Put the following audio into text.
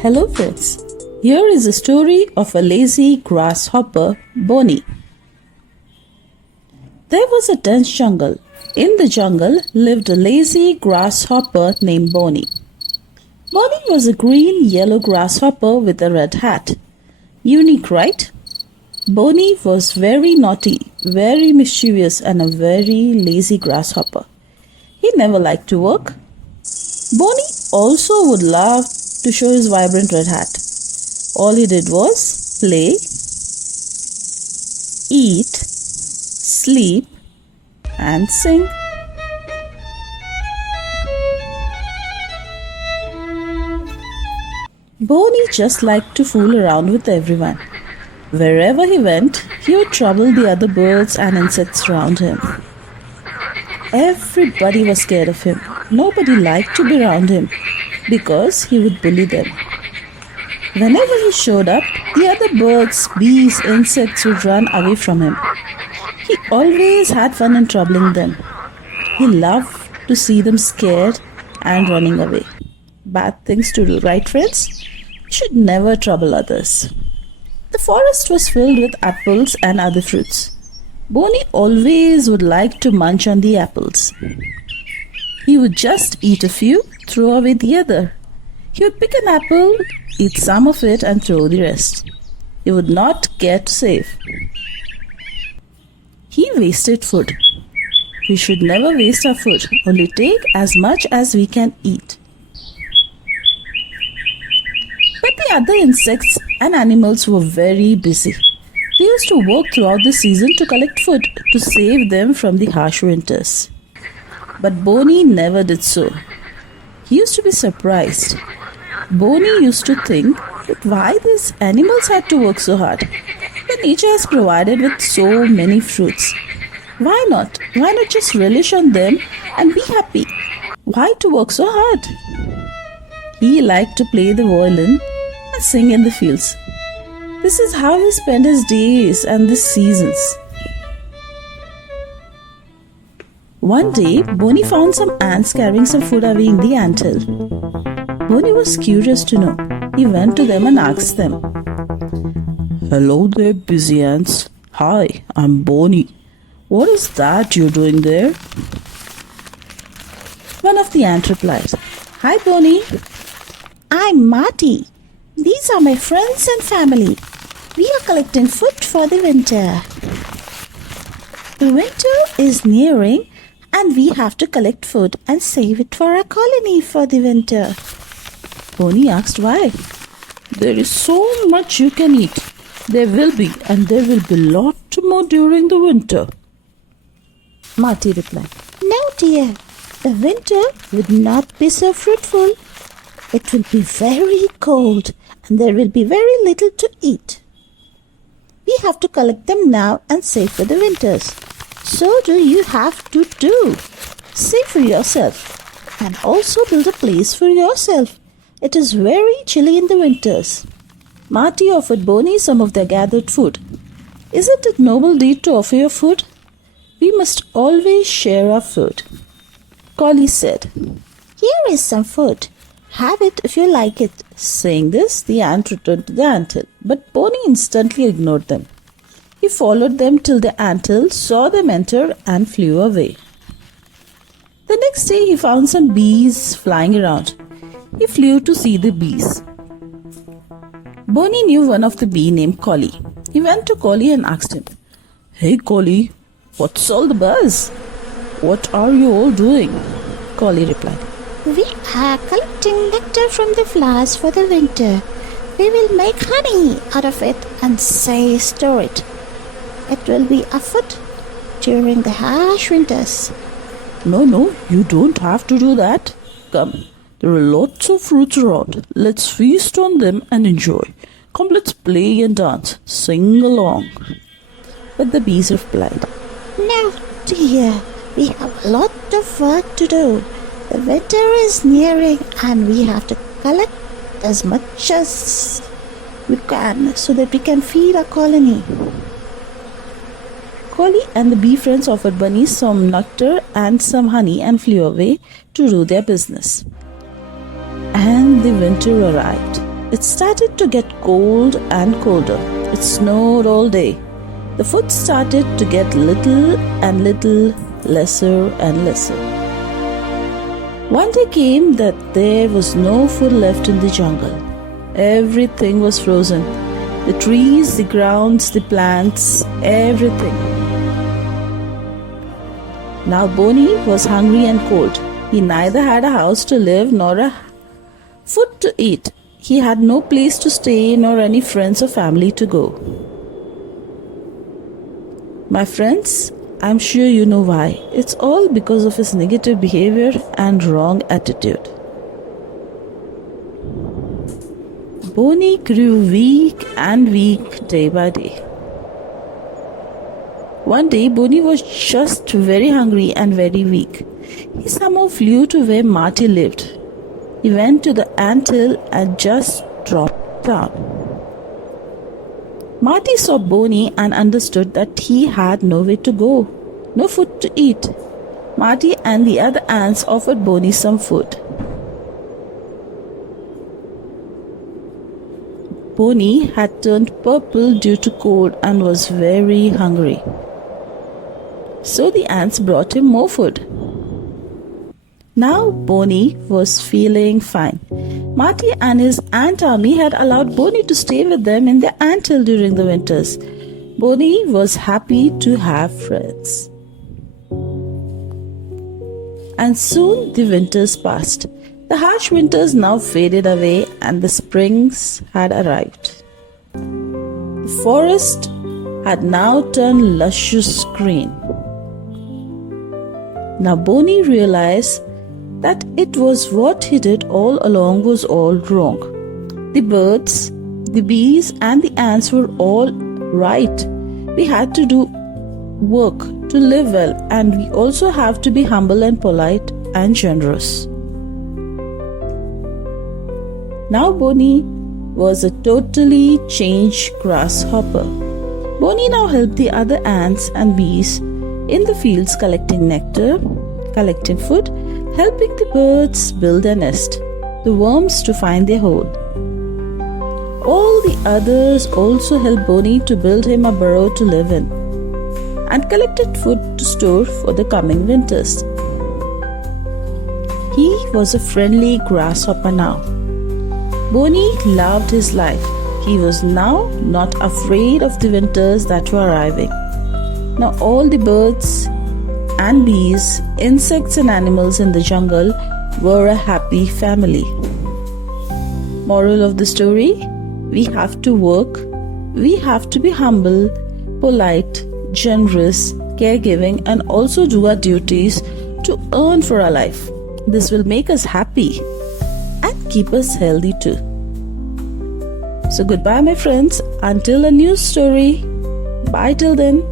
Hello friends, here is a story of a lazy grasshopper, Bonny. There was a dense jungle. In the jungle lived a lazy grasshopper named Bonny. Bonny was a green-yellow grasshopper with a red hat. Unique, right? Bonny was very naughty, very mischievous and a very lazy grasshopper. He never liked to work. Bonny also would love to show his vibrant red hat. All he did was play, eat, sleep, and sing. Bonny just liked to fool around with everyone. Wherever he went, he would trouble the other birds and insects around him. Everybody was scared of him. Nobody liked to be around him because he would bully them. Whenever he showed up, the other birds, bees, insects would run away from him. He always had fun in troubling them. He loved to see them scared and running away. Bad things to do, right friends? We should never trouble others. The forest was filled with apples and other fruits. Bonny always would like to munch on the apples. He would just eat a few, throw away the other. He would pick an apple, eat some of it and throw the rest. He would not care to save. He wasted food. We should never waste our food, only take as much as we can eat. But the other insects and animals were very busy. They used to work throughout the season to collect food to save them from the harsh winters. But Bonny never did so. He used to be surprised. Bonny used to think that why these animals had to work so hard. The nature has provided with so many fruits. Why not? Why not just relish on them and be happy? Why to work so hard? He liked to play the violin and sing in the fields. This is how he spent his days and the seasons. One day, Bonny found some ants carrying some food away in the anthill. Bonny was curious to know. He went to them and asked them, "Hello there, busy ants. Hi, I'm Bonny. What is that you're doing there?" One of the ants replied, "Hi, Bonny. I'm Marty. These are my friends and family. We are collecting food for the winter. The winter is nearing and we have to collect food and save it for our colony for the winter." Bonny asked why. "There is so much you can eat. There will be, and there will be a lot more during the winter." Marty replied, "No dear, the winter would not be so fruitful. It will be very cold and there will be very little to eat. We have to collect them now and save for the winters. So do you have to do. Save for yourself and also build a place for yourself. It is very chilly in the winters." Marty offered Bonny some of their gathered food. Isn't it noble deed to offer your food? We must always share our food. Collie said, "Here is some food. Have it if you like it." Saying this, the ant returned to the anthill, but Bonny instantly ignored them. He followed them till the anthill, saw them enter, and flew away. The next day, he found some bees flying around. He flew to see the bees. Bonny knew one of the bee named Collie. He went to Collie and asked him, "Hey Collie, what's all the buzz? What are you all doing?" Collie replied, "We are collecting nectar from the flowers for the winter. We will make honey out of it and store it. It will be our food during the harsh winters." No, you don't have to do that. Come, there are lots of fruits around. Let's feast on them and enjoy. Come, let's play and dance. Sing along. But the bees replied, "No, dear, we have a lot of work to do. The winter is nearing and we have to collect as much as we can so that we can feed our colony." Holly and the bee friends offered Bunny some nectar and some honey and flew away to do their business. And the winter arrived. It started to get cold and colder. It snowed all day. The food started to get little and little, lesser and lesser. One day came that there was no food left in the jungle. Everything was frozen. The trees, the grounds, the plants, everything. Now Bonny was hungry and cold. He neither had a house to live nor a food to eat. He had no place to stay nor any friends or family to go. My friends, I'm sure you know why. It's all because of his negative behavior and wrong attitude. Bonny grew weak and weak day by day. One day, Bonny was just very hungry and very weak. He somehow flew to where Marty lived. He went to the anthill and just dropped down. Marty saw Bonny and understood that he had nowhere to go, no food to eat. Marty and the other ants offered Bonny some food. Bonny had turned purple due to cold and was very hungry. So the ants brought him more food. Now Bonny was feeling fine. Marty and his ant army had allowed Bonny to stay with them in the anthill during the winters. Bonny was happy to have friends. And soon the winters passed. The harsh winters now faded away and the springs had arrived. The forest had now turned luscious green. Now Bonny realized that it was what he did all along was all wrong. The birds, the bees and the ants were all right. We had to do work to live well, and we also have to be humble and polite and generous. Now Bonny was a totally changed grasshopper. Bonny now helped the other ants and bees in the fields collecting nectar, collecting food, helping the birds build a nest, the worms to find their hole. All the others also helped Bonny to build him a burrow to live in and collected food to store for the coming winters. He was a friendly grasshopper now. Bonny loved his life. He was now not afraid of the winters that were arriving. Now all the birds and bees, insects and animals in the jungle were a happy family. Moral of the story: we have to work, we have to be humble, polite, generous, caregiving, and also do our duties to earn for our life. This will make us happy and keep us healthy too. So goodbye my friends, until a new story. Bye till then.